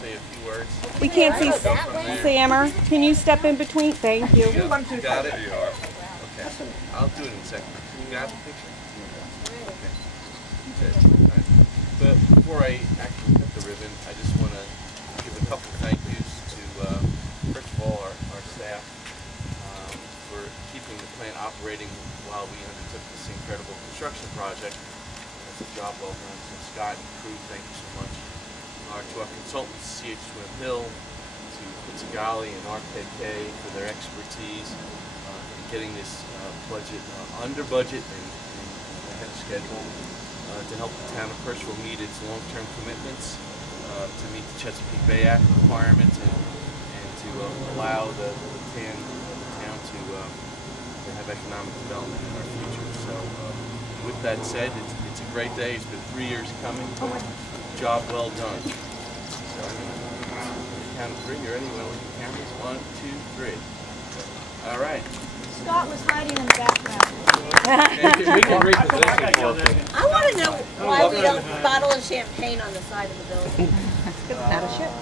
say a few words. We can't see Sammer. Can you step in between? Thank you. You got it? Okay. I'll do it in a second. You got the picture? Okay. Good. All right. But before I actually cut the ribbon, I just want to give a couple thank yous to, first of all, our staff for keeping the plant operating while we undertook this incredible construction project. That's a job well done. So Scott and crew, thank you so much. To our consultants, C.H. Swim Hill, to Pizzagalli and RKK for their expertise in getting this budget under budget and ahead of schedule, to help the town of Purcellville meet its long-term commitments, to meet the Chesapeake Bay Act requirements, and to allow the town to have economic development in our future. So with that said, it's a great day. It's been 3 years coming. Job well done. So I'm going to count of three. You ready? Well, cameras. 1, 2, 3. All right. Scott was hiding in the background. We can reposition for I want to know why we don't bottle of champagne on the side of the building. It's not a ship.